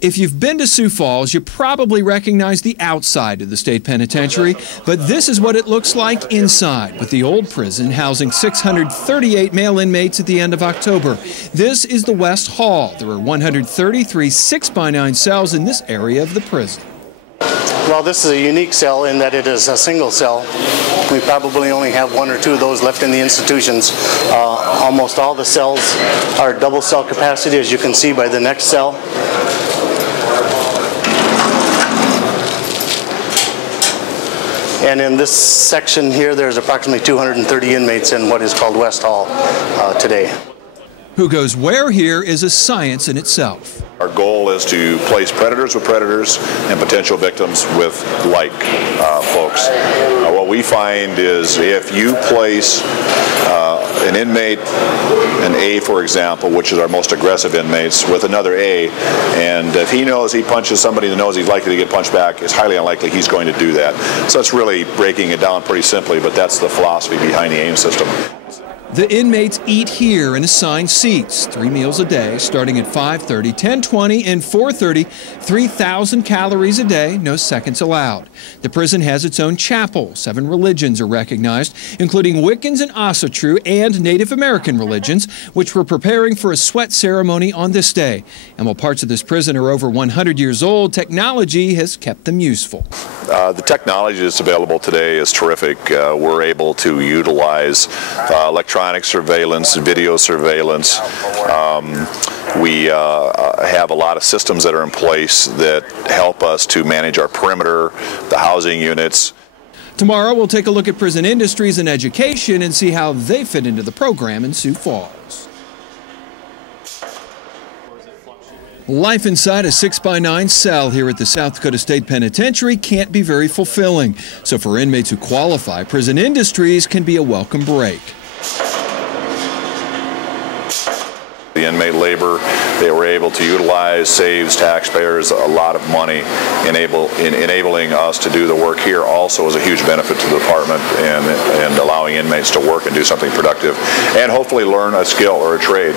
If you've been to Sioux Falls, you probably recognize the outside of the state penitentiary, but this is what it looks like inside, with the old prison housing 638 male inmates at the end of October. This is the West Hall. There are 133 6x9 cells in this area of the prison. Well, this is a unique cell in that it is a single cell. We probably only have one or two of those left in the institutions. Almost all the cells are double cell capacity, as you can see by the next cell. And in this section here, there's approximately 230 inmates in what is called West Hall today. Who goes where here is a science in itself. Our goal is to place predators with predators and potential victims with like folks. What we find is if you place an inmate, an A for example, which is our most aggressive inmates, with another A, and if he knows he punches somebody in the nose, he's likely to get punched back, it's highly unlikely he's going to do that. So it's really breaking it down pretty simply, but that's the philosophy behind the AIM system. The inmates eat here in assigned seats, 3 meals a day, starting at 5:30, 10:20, and 4:30, 3,000 calories a day, no seconds allowed. The prison has its own chapel. 7 religions are recognized, including Wiccans and Asatru and Native American religions, which were preparing for a sweat ceremony on this day. And while parts of this prison are over 100 years old, technology has kept them useful. The technology that's available today is terrific. We're able to utilize electronic surveillance, video surveillance. We have a lot of systems that are in place that help us to manage our perimeter, the housing units. Tomorrow we'll take a look at prison industries and education and see how they fit into the program in Sioux Falls. Life inside a 6x9 cell here at the South Dakota State Penitentiary can't be very fulfilling. So for inmates who qualify, prison industries can be a welcome break. The inmate labor they were able to utilize saves taxpayers a lot of money. Enabling us to do the work here also is a huge benefit to the department and allowing inmates to work and do something productive and hopefully learn a skill or a trade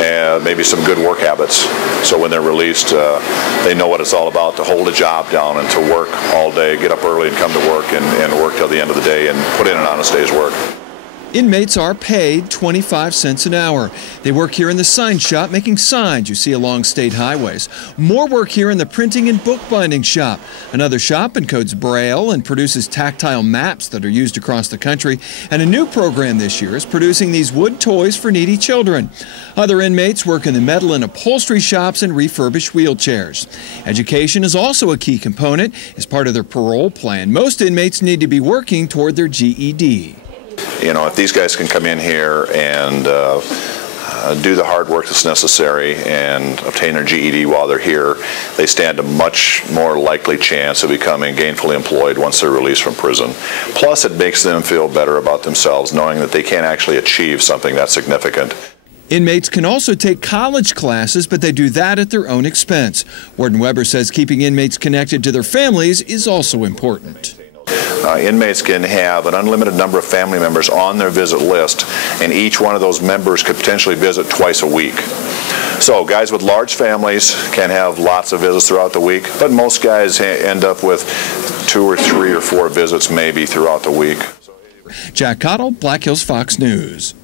and maybe some good work habits. So when they're released, they know what it's all about, to hold a job down and to work all day, get up early and come to work and work till the end of the day and put in an honest day's work. Inmates are paid 25 cents an hour. They work here in the sign shop making signs you see along state highways. More work here in the printing and bookbinding shop. Another shop encodes Braille and produces tactile maps that are used across the country. And a new program this year is producing these wood toys for needy children. Other inmates work in the metal and upholstery shops and refurbish wheelchairs. Education is also a key component. As part of their parole plan, most inmates need to be working toward their GED. You know, if these guys can come in here and do the hard work that's necessary and obtain their GED while they're here, they stand a much more likely chance of becoming gainfully employed once they're released from prison. Plus, it makes them feel better about themselves, knowing that they can actually achieve something that's significant. Inmates can also take college classes, but they do that at their own expense. Warden Weber says keeping inmates connected to their families is also important. Inmates can have an unlimited number of family members on their visit list, and each one of those members could potentially visit twice a week. So guys with large families can have lots of visits throughout the week, but most guys end up with 2 or 3 or 4 visits maybe throughout the week. Jack Cottle, Black Hills Fox News.